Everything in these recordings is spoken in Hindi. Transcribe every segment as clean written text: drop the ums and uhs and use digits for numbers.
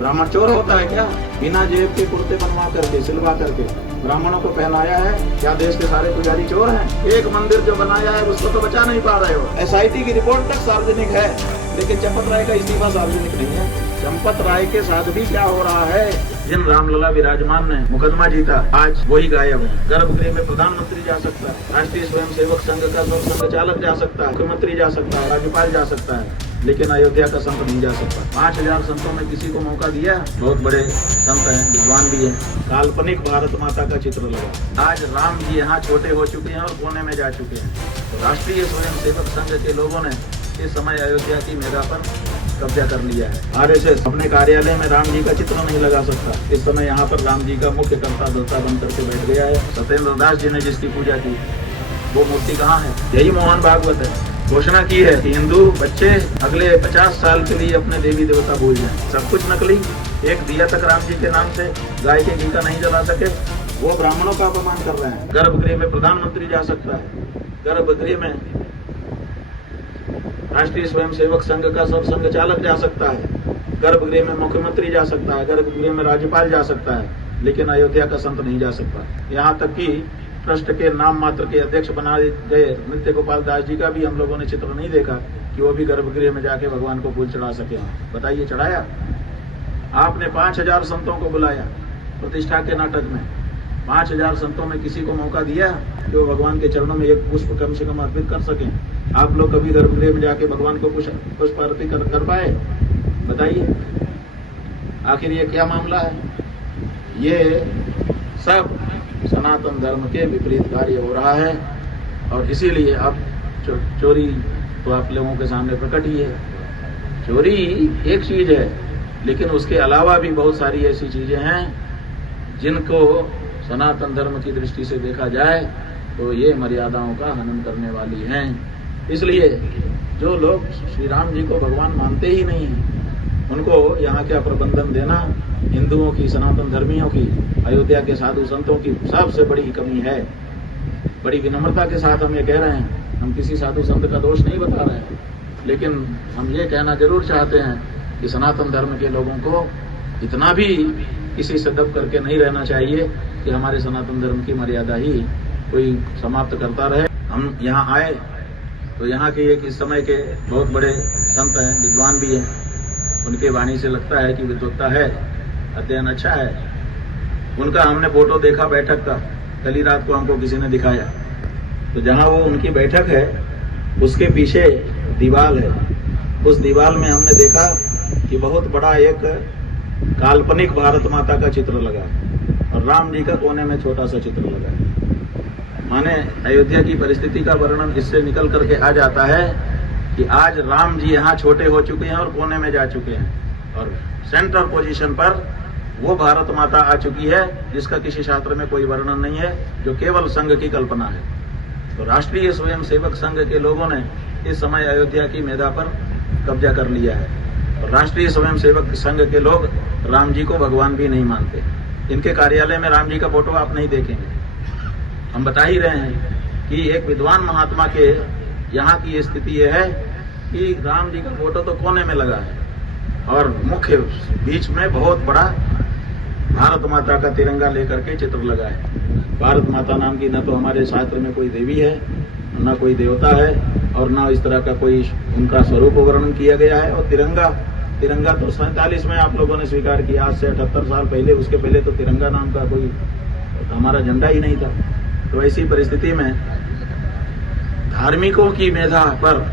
ब्राह्मण चोर होता है क्या? बिना जेब के कुर्ते बनवा करके सिलवा करके ब्राह्मणों को पहनाया है। क्या देश के सारे पुजारी चोर हैं? एक मंदिर जो बनाया है उसको तो बचा नहीं पा रहे हो। एसआईटी की रिपोर्ट तक सार्वजनिक है, लेकिन चंपत राय का इस्तीफा सार्वजनिक नहीं है। चंपत राय के साथ भी क्या हो रहा है? जिन रामलला विराजमान ने मुकदमा जीता, आज वही गायब है। गर्भगृह में प्रधानमंत्री जा सकता है, राष्ट्रीय स्वयंसेवक संघ का संघ चालक जा सकता है, मुख्यमंत्री जा सकता है, राज्यपाल जा सकता है, लेकिन अयोध्या का संत नहीं जा सकता। 5000 संतों में किसी को मौका दिया? बहुत बड़े संत हैं, विद्वान भी हैं। काल्पनिक भारत माता का चित्र लगा। आज राम जी यहाँ छोटे हो चुके हैं और कोने में जा चुके हैं। तो राष्ट्रीय स्वयंसेवक संघ के लोगों ने इस समय अयोध्या की मेधा पर कब्जा कर लिया है। आरएसएस अपने कार्यालय में राम जी का चित्र नहीं लगा सकता। इस समय यहाँ पर राम जी का मुख्य कर्ता धर्ता बन करके बैठ गया है। सत्येंद्र दास जी ने जिसकी पूजा की, वो मूर्ति कहाँ है? यही मोहन भागवत है। घोषणा की है कि हिंदू बच्चे अगले 50 साल के लिए अपने देवी देवता भूल जाएं। सब कुछ नकली। एक दिया तक राम जी के नाम से गाय के घी का नहीं जला सके, वो ब्राह्मणों का अपमान कर रहे हैं। गर्भगृह में प्रधानमंत्री जा सकता है, गर्भगृह में राष्ट्रीय स्वयंसेवक संघ का सब संघ चालक जा सकता है, गर्भगृह में मुख्यमंत्री जा सकता है, गर्भगृह में राज्यपाल जा सकता है, लेकिन अयोध्या का संत नहीं जा सकता। यहाँ तक कि ट्रस्ट के नाम मात्र के अध्यक्ष बना गए नृत्य गोपाल दास जी का भी हम लोगों ने चित्र नहीं देखा कि वो भी गर्भगृह में जाके भगवान को फूल चढ़ा सके। बताइए, चढ़ाया? आपने 5000 संतों को बुलाया प्रतिष्ठा के नाटक में। 5000 संतों में किसी को मौका दिया कि वो भगवान के चरणों में एक पुष्प कम से कम अर्पित कर सकें? आप लोग कभी गर्भगृह में जाके भगवान को पुष्प अर्पित कर पाए? बताइए, आखिर ये क्या मामला है? ये सब सनातन धर्म के विपरीत कार्य हो रहा है और इसीलिए अब चोरी तो आप लोगों के सामने प्रकट ही है। चोरी एक चीज है, लेकिन उसके अलावा भी बहुत सारी ऐसी चीजें हैं जिनको सनातन धर्म की दृष्टि से देखा जाए तो ये मर्यादाओं का हनन करने वाली हैं। इसलिए जो लोग श्री राम जी को भगवान मानते ही नहीं हैं, उनको यहाँ क्या प्रबंधन देना हिंदुओं की, सनातन धर्मियों की, अयोध्या के साधु संतों की सबसे बड़ी कमी है। बड़ी विनम्रता के साथ हम ये कह रहे हैं, हम किसी साधु संत का दोष नहीं बता रहे हैं, लेकिन हम ये कहना जरूर चाहते हैं कि सनातन धर्म के लोगों को इतना भी किसी से दब करके नहीं रहना चाहिए कि हमारे सनातन धर्म की मर्यादा ही कोई समाप्त करता रहे। हम यहाँ आए तो यहाँ के एक इस समय के बहुत बड़े संत हैं, विद्वान भी हैं, उनके वाणी से लगता है कि विद्वत्ता है, अध्ययन अच्छा है। उनका हमने फोटो देखा बैठक का, कल ही रात को हमको किसी ने दिखाया। तो जहां वो उनकी बैठक है उसके पीछे दीवार है, उस दीवार में हमने देखा कि बहुत बड़ा एक काल्पनिक भारत माता का चित्र लगा और राम जी का कोने में छोटा सा चित्र लगा। माने अयोध्या की परिस्थिति का वर्णन इससे निकल करके आ जाता है कि आज राम जी यहाँ छोटे हो चुके हैं और कोने में जा चुके हैं और सेंट्रल पोजीशन पर वो भारत माता आ चुकी है जिसका किसी शास्त्र में कोई वर्णन नहीं है, जो केवल संघ की कल्पना है। तो राष्ट्रीय स्वयंसेवक संघ के लोगों ने इस समय अयोध्या की मेधा पर कब्जा कर लिया है और राष्ट्रीय स्वयंसेवक संघ के लोग राम जी को भगवान भी नहीं मानते। इनके कार्यालय में राम जी का फोटो आप नहीं देखेंगे। हम बता ही रहे हैं कि एक विद्वान महात्मा के यहाँ की स्थिति यह है कि राम जी का फोटो तो कोने में लगा है और मुख्य बीच में बहुत बड़ा भारत माता का तिरंगा लेकर के चित्र लगा है। भारत माता नाम की न तो हमारे शास्त्र में कोई देवी है, न कोई देवता है और न इस तरह का कोई उनका स्वरूप वर्णन किया गया है। और तिरंगा तो 47 में आप लोगों ने स्वीकार किया, आज से 78 साल पहले। उसके पहले तो तिरंगा नाम का कोई हमारा झंडा ही नहीं था। तो ऐसी परिस्थिति में धार्मिकों की मेधा पर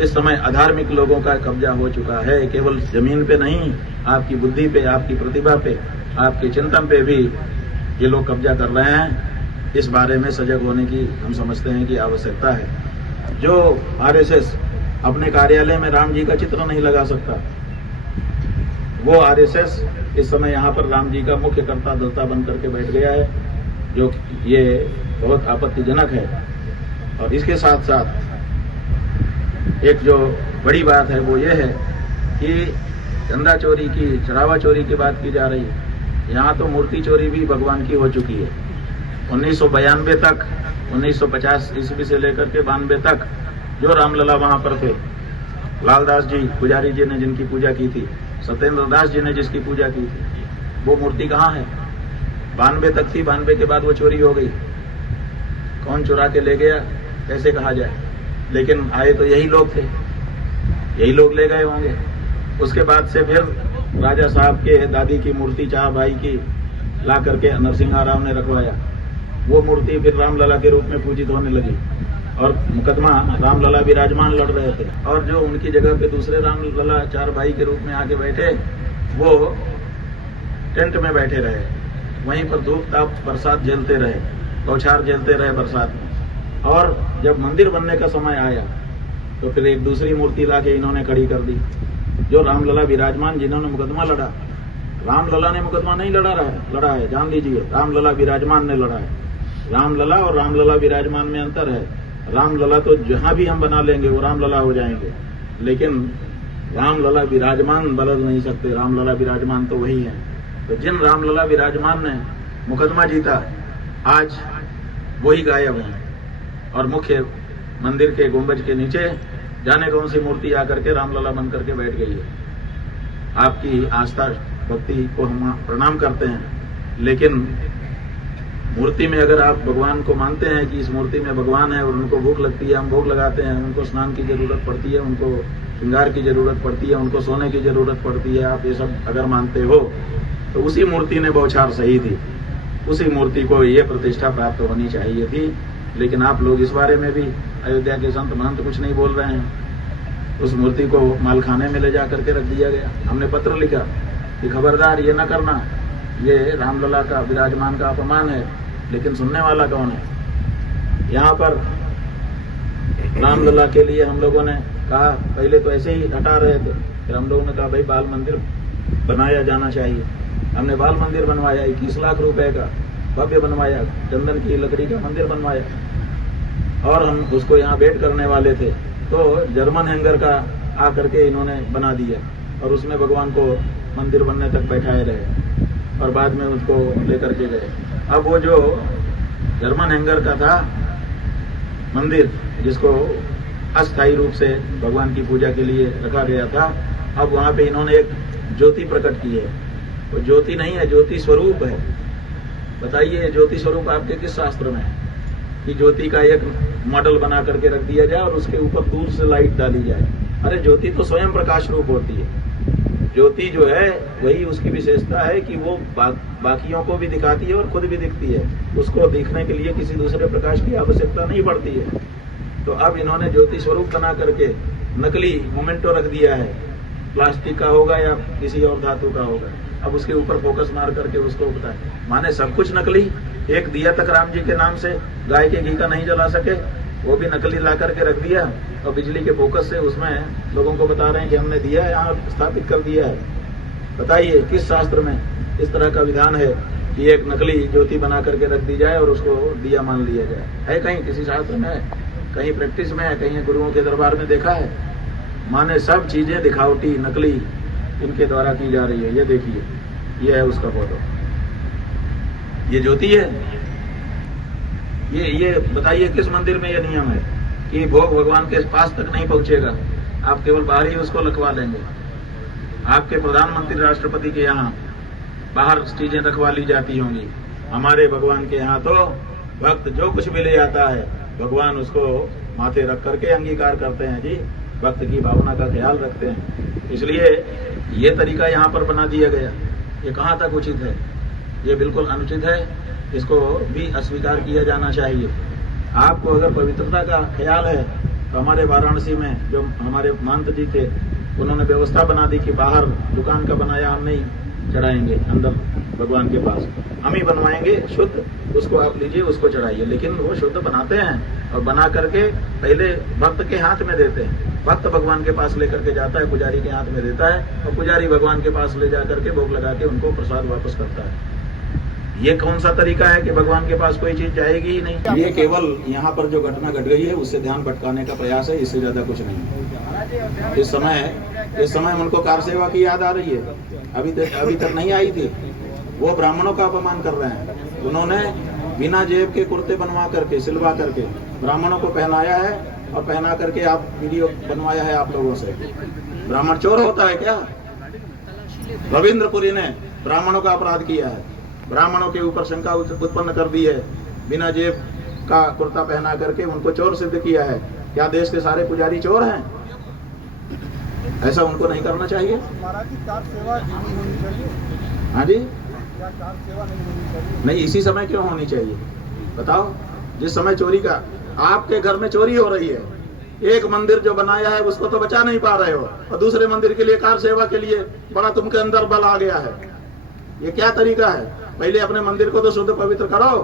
इस समय अधार्मिक लोगों का कब्जा हो चुका है। केवल जमीन पे नहीं, आपकी बुद्धि पे, आपकी प्रतिभा पे, आपके चिंतन पे भी ये लोग कब्जा कर रहे हैं। इस बारे में सजग होने की हम समझते हैं कि आवश्यकता है। जो आरएसएस अपने कार्यालय में राम जी का चित्र नहीं लगा सकता, वो आरएसएस इस समय यहाँ पर राम जी का मुख्य कर्ता धर्ता बन करके बैठ गया है, जो ये बहुत आपत्तिजनक है। और इसके साथ साथ एक जो बड़ी बात है वो ये है कि चंदा चोरी की, चढ़ावा चोरी की बात की जा रही है। यहाँ तो मूर्ति चोरी भी भगवान की हो चुकी है। 1992 तक, 1950 ईस्वी से लेकर के 92 तक जो रामलला वहां पर थे, लालदास जी पुजारी जी ने जिनकी पूजा की थी, सत्येंद्र दास जी ने जिसकी पूजा की थी, वो मूर्ति कहाँ है? 92 तक थी, 92 के बाद वो चोरी हो गई। कौन चुरा के ले गया कैसे कहा जाए, लेकिन आए तो यही लोग थे, यही लोग ले गए होंगे। उसके बाद से फिर राजा साहब के दादी की मूर्ति चाह भाई की ला करके नरसिंह राव ने रखवाया। वो मूर्ति फिर रामलला के रूप में पूजित होने लगी और मुकदमा रामलला विराजमान लड़ रहे थे। और जो उनकी जगह पे दूसरे रामलला चार भाई के रूप में आके बैठे, वो टेंट में बैठे रहे, वहीं पर धूप ताप बरसात झेलते रहे, बौछार झेलते रहे बरसात में। और जब मंदिर बनने का समय आया तो फिर एक दूसरी मूर्ति लाके इन्होंने खड़ी कर दी, जो रामलला विराजमान जिन्होंने मुकदमा लड़ा। रामलला ने मुकदमा नहीं लड़ा है, जान लीजिए, रामलला विराजमान ने लड़ा है। रामलला और रामलला विराजमान में अंतर है। रामलला तो जहां भी हम बना लेंगे वो रामलला हो जाएंगे, लेकिन रामलला विराजमान बदल नहीं सकते। रामलला विराजमान तो वही है। तो जिन रामलला विराजमान ने मुकदमा जीता, आज वही गायब है और मुख्य मंदिर के गुंबज के नीचे जाने कौन सी मूर्ति आकर के रामलला बन करके बैठ गई है। आपकी आस्था भक्ति को हम प्रणाम करते हैं, लेकिन मूर्ति में अगर आप भगवान को मानते हैं कि इस मूर्ति में भगवान है और उनको भूख लगती है, हम भोग लगाते हैं, उनको स्नान की जरूरत पड़ती है, उनको श्रृंगार की जरूरत पड़ती है, उनको सोने की जरूरत पड़ती है, आप ये सब अगर मानते हो तो उसी मूर्ति ने बौछार सही थी, उसी मूर्ति को ये प्रतिष्ठा प्राप्त होनी चाहिए थी। लेकिन आप लोग इस बारे में भी, अयोध्या के संत महंत कुछ नहीं बोल रहे हैं। उस मूर्ति को मालखाने में ले जा करके रख दिया गया। हमने पत्र लिखा कि खबरदार ये न करना, ये रामलला का विराजमान का अपमान है। लेकिन सुनने वाला कौन है? यहाँ पर रामलला के लिए हम लोगों ने कहा, पहले तो ऐसे ही हटा रहे थे, फिर हम लोगों ने कहा भाई बाल मंदिर बनाया जाना चाहिए। हमने बाल मंदिर बनवाया, 21 लाख रुपए का भव्य बनवाया, चंदन की लकड़ी का मंदिर बनवाया। और हम उसको यहाँ वेट करने वाले थे तो जर्मन हैंगर का आकर के इन्होंने बना दिया और उसमें भगवान को मंदिर बनने तक बैठाए रहे और बाद में उसको लेकर के गए। अब वो जो जर्मन हैंगर का था मंदिर, जिसको अस्थायी रूप से भगवान की पूजा के लिए रखा गया था, अब वहां पे इन्होंने एक ज्योति प्रकट की है। वो ज्योति नहीं है, ज्योति स्वरूप है। बताइए ज्योति स्वरूप आपके किस शास्त्र में है कि ज्योति का एक मॉडल बना करके रख दिया जाए और उसके ऊपर दूर से लाइट डाली जाए? अरे ज्योति तो स्वयं प्रकाश रूप होती है। ज्योति जो है वही उसकी विशेषता है कि वो बाकियों को भी दिखाती है और खुद भी दिखती है। उसको दिखने के लिए किसी दूसरे प्रकाश की आवश्यकता नहीं पड़ती है। तो अब इन्होंने ज्योति स्वरूप बना करके नकली मोमेंटो रख दिया है, प्लास्टिक का होगा या किसी और धातु का होगा। अब उसके ऊपर फोकस मार करके उसको बताए, माने सब कुछ नकली। एक दिया तक राम जी के नाम से गाय के घी का नहीं जला सके, वो भी नकली ला करके रख दिया और बिजली के फोकस से उसमें लोगों को बता रहे हैं कि हमने दिया है, यहाँ स्थापित कर दिया है। बताइए किस शास्त्र में इस तरह का विधान है कि एक नकली ज्योति बना करके रख दी जाए और उसको दिया मान लिया जाए? है कहीं किसी शास्त्र में है? कहीं प्रैक्टिस में है? कहीं गुरुओं के दरबार में देखा है? माने सब चीजें दिखावटी नकली इनके द्वारा की जा रही है। ये देखिए, ये है उसका फोटो, ये ज्योति है। ये बताइए किस मंदिर में ये नियम है कि भोग भगवान के पास तक नहीं पहुंचेगा, आप केवल बाहर ही उसको लखवा लेंगे? आपके प्रधानमंत्री राष्ट्रपति के यहाँ बाहर चीजें रखवा ली जाती होंगी, हमारे भगवान के यहाँ तो भक्त जो कुछ भी ले आता है भगवान उसको माथे रख करके अंगीकार करते हैं जी, भक्त की भावना का ख्याल रखते हैं। इसलिए ये तरीका यहाँ पर बना दिया गया, ये कहाँ तक उचित है? ये बिल्कुल अनुचित है, इसको भी अस्वीकार किया जाना चाहिए। आपको अगर पवित्रता का ख्याल है तो हमारे वाराणसी में जो हमारे महंत जी थे उन्होंने व्यवस्था बना दी कि बाहर दुकान का बनाया हम नहीं चढ़ाएंगे, अंदर भगवान के पास हम ही बनवाएंगे शुद्ध, उसको आप लीजिए, उसको चढ़ाइए। लेकिन वो शुद्ध बनाते हैं और बना करके पहले भक्त के हाथ में देते हैं। भक्त भगवान के पास लेकर के जाता है, पुजारी के हाथ में देता है और पुजारी भगवान के पास ले जाकर के भोग लगा के उनको प्रसाद वापस करता है। ये कौन सा तरीका है कि भगवान के पास कोई चीज जाएगी ही नहीं? ये केवल यहाँ पर जो घटना घट गई है उससे ध्यान भटकाने का प्रयास है, इससे ज्यादा कुछ नहीं। इस समय उनको कार सेवा की याद आ रही है, अभी तक नहीं आई थी। वो ब्राह्मणों का अपमान कर रहे हैं। उन्होंने बिना जेब के कुर्ते बनवा करके, सिलवा करके ब्राह्मणों को पहनाया है और पहना करके आप वीडियो बनवाया है आप लोगों से। ब्राह्मण चोर होता है क्या? रविंद्रपुरी ने ब्राह्मणों का अपराध किया है, ब्राह्मणों के ऊपर शंका उत्पन्न कर दी है, बिना जेब का कुर्ता पहना करके उनको चोर सिद्ध किया है। क्या देश के सारे पुजारी चोर हैं? ऐसा उनको नहीं करना चाहिए। महाराज जी, कार सेवा नहीं होनी चाहिए। हाँ जी, क्या कार सेवा नहीं होनी चाहिए? नहीं, इसी समय क्यों होनी चाहिए बताओ? जिस समय चोरी का, आपके घर में चोरी हो रही है, एक मंदिर जो बनाया है उसको तो बचा नहीं पा रहे हो, और दूसरे मंदिर के लिए कार सेवा के लिए बड़ा तुमके अंदर बल आ गया है। ये क्या तरीका है? पहले अपने मंदिर को तो शुद्ध पवित्र करो,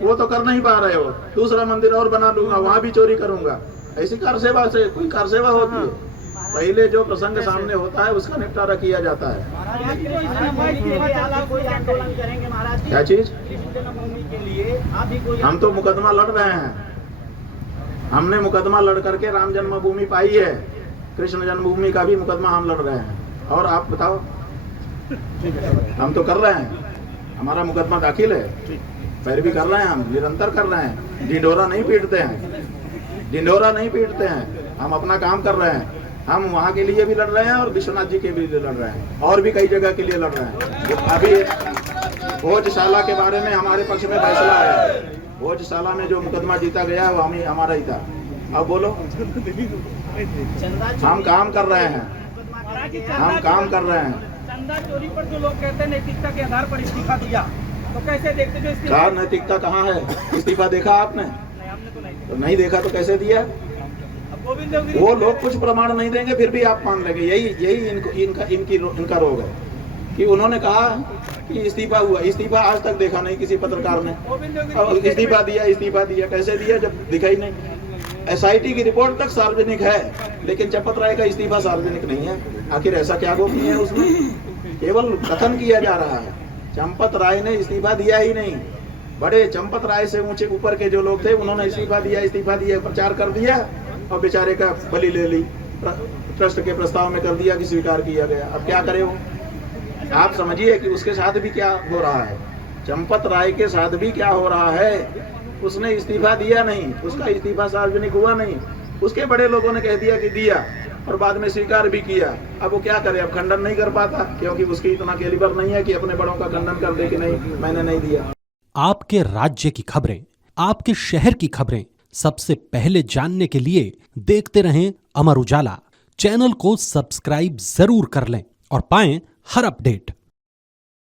वो तो कर नहीं पा रहे हो। दूसरा मंदिर और बना लूंगा, वहां भी चोरी करूंगा। ऐसी कार सेवा से कोई कार सेवा होती है? पहले जो प्रसंग सामने होता है उसका निपटारा किया जाता है। क्या चीज? हम तो मुकदमा लड़ रहे हैं। हमने मुकदमा लड़ करके राम जन्मभूमि पाई है, कृष्ण जन्मभूमि का भी मुकदमा हम लड़ रहे हैं। और आप बताओ? हम तो कर रहे हैं, हमारा मुकदमा दाखिल है, पैरवी कर रहे हैं, हम निरंतर कर रहे हैं। ढिंढोरा नहीं पीटते हैं, ढिंढोरा नहीं पीटते हैं, हम अपना काम कर रहे हैं। हम वहाँ के लिए भी लड़ रहे हैं और विश्वनाथ जी के भी लिए लड़ रहे हैं, और भी कई जगह के लिए लड़ रहे हैं। अभी भोजशाला के बारे में हमारे पक्ष में फैसला है। भोजशाला में जो मुकदमा जीता गया है वो हमारा ही था। अब बोलो, हम काम कर रहे हैं, हम काम कर रहे हैं। चंदा चोरी पर जो लोग कहते हैं नैतिकता के आधार पर इस्तीफा दिया, तो कैसे देखते जो कहा नैतिकता कहाँ है? इस्तीफा देखा आपने? तो नहीं देखा तो कैसे दिया? वो लोग कुछ प्रमाण नहीं देंगे फिर भी आप मान लेंगे। यही इनका रोग है कि उन्होंने कहा कि इस्तीफा हुआ। इस्तीफा आज तक देखा नहीं किसी पत्रकार ने। इस्तीफा दिया कैसे दिया जब दिखा ही नहीं। एसआईटी की रिपोर्ट तक सार्वजनिक है, लेकिन चंपत राय का इस्तीफा सार्वजनिक नहीं है। आखिर ऐसा क्या गोपनीय है उसमें? केवल कथन किया जा रहा है। चंपत राय ने इस्तीफा दिया ही नहीं। बड़े चंपत राय से ऊंचे ऊपर के जो लोग थे उन्होंने इस्तीफा दिया प्रचार कर दिया, और बेचारे का बलि ले ली, ट्रस्ट के प्रस्ताव में कर दिया कि स्वीकार किया गया। अब क्या करे वो? आप समझिए कि उसके साथ भी क्या हो रहा है, चंपत राय के साथ भी क्या हो रहा है। उसने इस्तीफा दिया नहीं, उसका इस्तीफा सार्वजनिक हुआ नहीं। उसके बड़े लोगों ने कह दिया कि दिया, और बाद में स्वीकार भी किया। अब वो क्या करे? अब खंडन नहीं कर पाता, क्योंकि उसकी इतना कैलिबर नहीं है कि अपने बड़ों का खंडन कर दे कि नहीं मैंने नहीं दिया। आपके राज्य की खबरें, आपके शहर की खबरें सबसे पहले जानने के लिए देखते रहें अमर उजाला। चैनल को सब्सक्राइब जरूर कर लें और पाएं हर अपडेट।